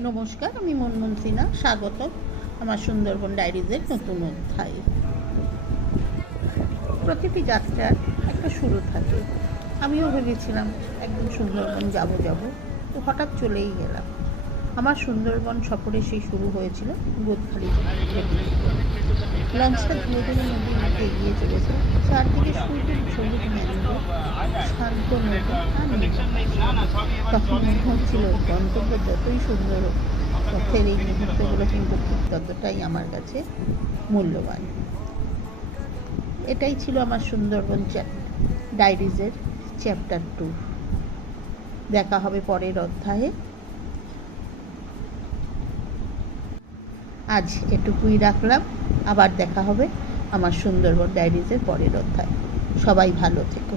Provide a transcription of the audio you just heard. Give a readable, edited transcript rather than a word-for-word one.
নমস্কার, আমি মনমন সিনহা। স্বাগত আমার সুন্দরবন ডায়েরিজের নতুন অধ্যায়ে। প্রতিটি যাত্রার একটা শুরু থাকে। আমিও ভেবেছিলাম একদিন সুন্দরবন যাব, তো হঠাৎ চলেই গেলাম। আমার সুন্দরবন সফরে সেই শুরু হয়েছিল গোদখালি থেকে। লঞ্চটা ধীরে ধীরে নদীর দিকে এগিয়ে চলেছে। চারদিকে সবুজ ম্যানগ্রোভ, শান্ত নদী আর তখন মনে হচ্ছিল গন্তব্য যতই সুন্দর হোক, পথের এই মুহূর্তগুলো কিন্তু ঠিক ততটাই আমার কাছে মূল্যবান। এটাই ছিল আমার সুন্দরবন ডায়েরিজের চ্যাপ্টার 2। দেখা হবে পরের অধ্যায়ে। আজ এটুকুই রাখলাম। আবার দেখা হবে আমার সুন্দরবন ডায়েরিজের পরের অধ্যায়। সবাই ভালো থেকো।